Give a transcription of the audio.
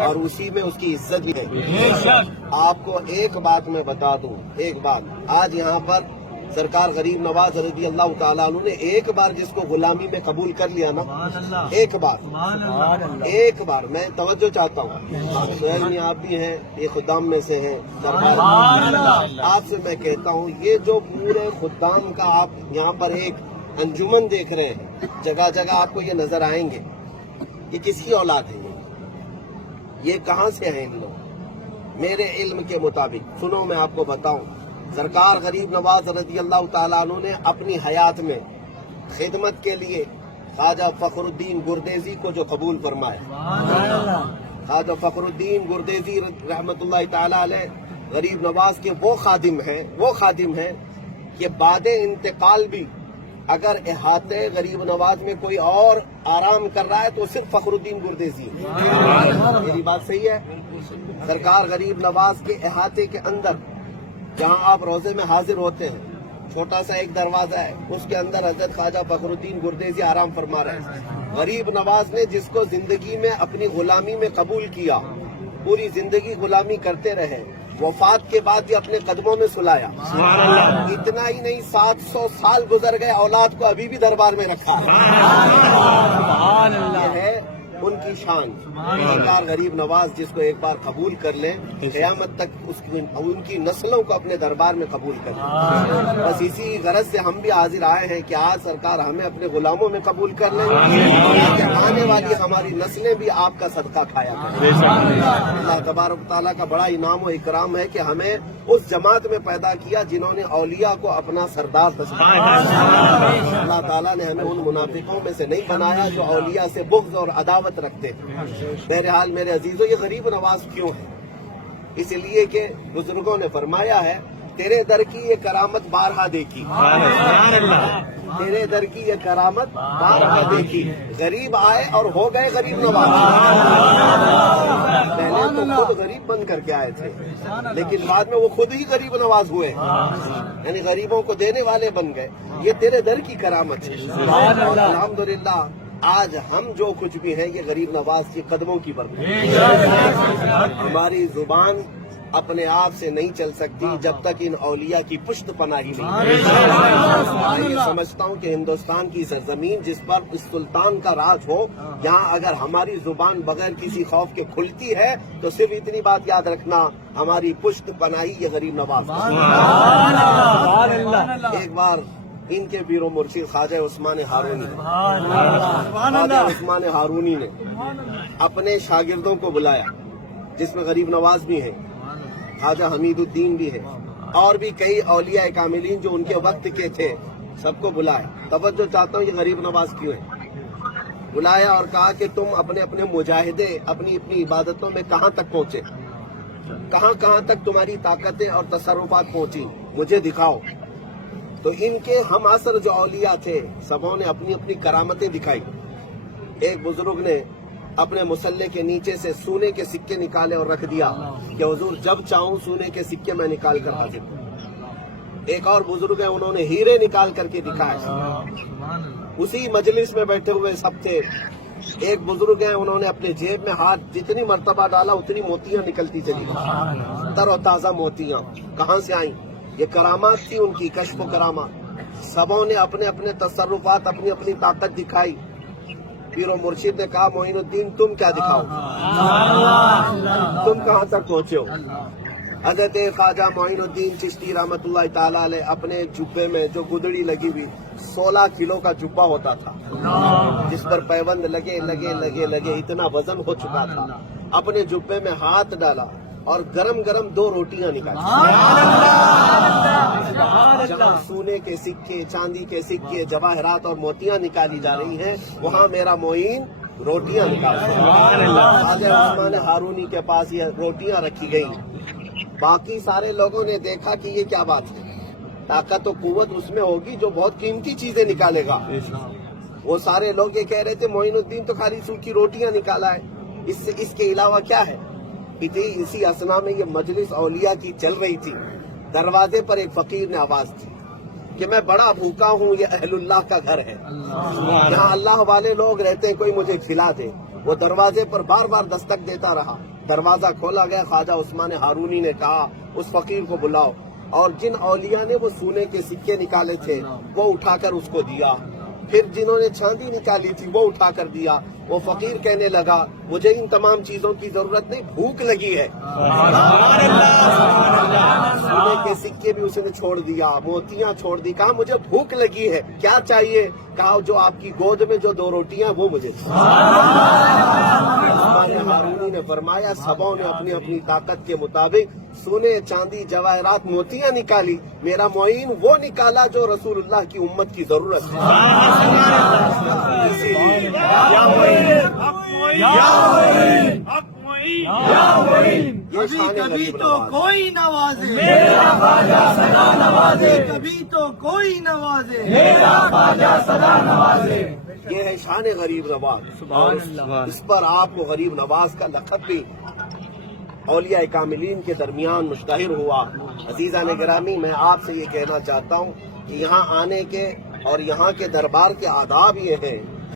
اور اسی میں اس کی عزت بھی ہے۔ آپ کو ایک بات میں بتا دوں، ایک بات، آج یہاں پر سرکار غریب نواز رضی اللہ تعالیٰ عنہ نے ایک بار جس کو غلامی میں قبول کر لیا نا، ایک بار میں توجہ چاہتا ہوں، شہر میں آپ بھی ہیں، یہ خدام میں سے ہیں، آپ سے میں کہتا ہوں یہ جو پورے خدام کا آپ یہاں پر ایک انجمن دیکھ رہے ہیں، جگہ جگہ آپ کو یہ نظر آئیں گے، یہ کس کی اولاد ہے؟ یہ کہاں سے ہیں ان لوگ؟ میرے علم کے مطابق سنو، میں آپ کو بتاؤں، سرکار غریب نواز رضی اللہ تعالیٰ عنہ نے اپنی حیات میں خدمت کے لیے خواجہ فخر الدین گردیزی کو جو قبول فرمایا، خواجہ فخر الدین گردیزی رحمت اللہ تعالیٰ علیہ غریب نواز کے وہ خادم ہیں کہ بعد انتقال بھی اگر احاطے غریب نواز میں کوئی اور آرام کر رہا ہے تو صرف فخر الدین گردیزی ہے۔ میری بات صحیح ہے؟ سرکار غریب نواز کے احاطے کے اندر جہاں آپ روزے میں حاضر ہوتے ہیں، چھوٹا سا ایک دروازہ ہے، اس کے اندر حضرت خواجہ فخر الدین گردیزی آرام فرما رہے ہیں۔ غریب نواز نے جس کو زندگی میں اپنی غلامی میں قبول کیا، پوری زندگی غلامی کرتے رہے، وفات کے بعد بھی اپنے قدموں میں سلایا، اتنا ہی نہیں 700 سال گزر گئے، اولاد کو ابھی بھی دربار میں رکھا ہے۔ ان کی شان سرکار غریب نواز جس کو ایک بار قبول کر لیں، قیامت تک ان کی نسلوں کو اپنے دربار میں قبول کر لیں۔ بس اسی غرض سے ہم بھی حاضر آئے ہیں کہ آج سرکار ہمیں اپنے غلاموں میں قبول کر لیں، تاکہ آنے والی ہماری نسلیں بھی آپ کا صدقہ کھایا کریں۔ اللہ تبارک تعالیٰ کا بڑا انعام و اکرام ہے کہ ہمیں اس جماعت میں پیدا کیا جنہوں نے اولیاء کو اپنا سردار تصور۔ اللہ تعالیٰ نے ہمیں ان منافقوں میں سے نہیں بنایا جو اولیاء سے بغض اور عداوت رکھتے ہیں۔ بہرحال میرے عزیزوں، یہ غریب نواز کیوں ہے؟ اس لیے کہ بزرگوں نے فرمایا ہے، تیرے در کی یہ کرامت بارہا دیکھی، تیرے در کی یہ کرامت بارہا دیکھی، غریب آئے اور ہو گئے غریب نواز۔ پہلے تو خود غریب بن کر کے آئے تھے، لیکن بعد میں وہ خود ہی غریب نواز ہوئے، یعنی غریبوں کو دینے والے بن گئے۔ یہ تیرے در کی کرامت ہے۔ الحمدللہ آج ہم جو کچھ بھی ہیں یہ غریب نواز کی قدموں کی برکت ہے۔ ہماری زبان اپنے آپ سے نہیں چل سکتی جب تک ان اولیاء کی پشت پناہی نہیں۔ میں یہ سمجھتا ہوں کہ ہندوستان کی سرزمین جس پر اس سلطان کا راج ہو، یہاں اگر ہماری زبان بغیر کسی خوف کے کھلتی ہے تو صرف اتنی بات یاد رکھنا، ہماری پشت پناہی یہ غریب نواز۔ ایک بار ان کے پیر و مرشد خواجہ عثمان ہارونی نے اپنے شاگردوں کو بلایا، جس میں غریب نواز بھی ہیں، خواجہ حمید الدین بھی ہے، اور بھی کئی اولیاء کاملین جو ان کے وقت کے تھے، سب کو بلایا۔ توجہ چاہتا ہوں یہ غریب نواز کیوں ہے؟ بلایا اور کہا کہ تم اپنے اپنے مجاہدے اپنی اپنی عبادتوں میں کہاں تک پہنچے، کہاں تک تمہاری طاقتیں اور تصرفات پہنچی، مجھے دکھاؤ۔ تو ان کے ہم عصر جو اولیاء تھے سبوں نے اپنی اپنی کرامتیں دکھائی۔ ایک بزرگ نے اپنے مسلح کے نیچے سے سونے کے سکے نکالے اور رکھ دیا کہ حضور جب چاہوں سونے کے سکے میں نکال کر حاضر ہوں۔ ایک اور بزرگ ہیں، انہوں نے ہیرے نکال کر کے دکھائے۔ اسی مجلس میں بیٹھے ہوئے سب تھے۔ ایک بزرگ ہیں، انہوں نے اپنے جیب میں ہاتھ جتنی مرتبہ ڈالا اتنی موتیاں نکلتی چلی گئی، تر و تازہ موتیاں۔ کہاں سے آئیں؟ یہ کرامات تھی ان کی، کشف و کرامات۔ سبوں نے اپنے اپنے تصرفات اپنی اپنی طاقت دکھائی۔ پیر و مرشد نے کہا معین الدین تم کیا دکھاؤ، تم کہاں تک پہنچے ہو؟ حضرت خواجہ معین الدین چشتی رحمت اللہ تعالیٰ علیہ اپنے جبے میں جو گدڑی لگی ہوئی 16 کلو کا جبہ ہوتا تھا، جس پر پیوند لگے اتنا وزن ہو چکا تھا، اپنے جبے میں ہاتھ ڈالا اور گرم 2 روٹیاں نکالی۔ جہاں سونے کے سکے، چاندی کے سکے، جواہرات اور موتیاں نکالی جا رہی ہیں، وہاں میرا معین روٹیاں نکال خواجہ عثمان ہارونی کے پاس یہ روٹیاں رکھی گئی۔ باقی سارے لوگوں نے دیکھا کہ یہ کیا بات ہے، طاقت و قوت اس میں ہوگی جو بہت قیمتی چیزیں نکالے گا۔ وہ سارے لوگ یہ کہہ رہے تھے معین الدین تو خالی سوکھی روٹیاں نکالا ہے، اس کے علاوہ کیا ہے؟ اسی اسنا میں یہ مجلس اولیاء کی چل رہی تھی۔ دروازے پر ایک فقیر نے آواز دی کہ میں بڑا بھوکا ہوں، یہ اہل اللہ کا گھر ہے، یہاں اللہ والے لوگ رہتے ہیں، کوئی مجھے کھلا دے۔ وہ دروازے پر بار بار دستک دیتا رہا، دروازہ کھولا گیا، خواجہ عثمان ہارونی نے کہا اس فقیر کو بلاؤ، اور جن اولیاء نے وہ سونے کے سکے نکالے تھے وہ اٹھا کر اس کو دیا، پھر جنہوں نے چاندی نکالی تھی وہ اٹھا کر دیا۔ وہ فقیر کہنے لگا مجھے ان تمام چیزوں کی ضرورت نہیں، بھوک لگی ہے۔ سونے کے سکے بھی اس نے چھوڑ دیا، موتیاں چھوڑ دی، کہا مجھے بھوک لگی ہے، کیا چاہیے؟ کہا جو آپ کی گود میں جو 2 روٹیاں وہ مجھے۔ عثمان ہارونی نے فرمایا سبوں نے اپنی اپنی طاقت کے مطابق سونے، چاندی، جواہرات، موتیاں نکالی، میرا معین وہ نکالا جو رسول اللہ کی امت کی ضرورت ہے۔ کبھی تو کوئی نوازے میرا خواجہ سدا نوازے، کبھی تو کوئی نوازے میرا خواجہ سدا نوازے۔ یہ ہے شان غریب نواز، اس پر آپ کو غریب نواز کا لقب بھی اولیاء کاملین کے درمیان مشتہر ہوا۔ عزیزان گرامی، میں آپ سے یہ کہنا چاہتا ہوں کہ یہاں آنے کے اور یہاں کے دربار کے آداب یہ ہیں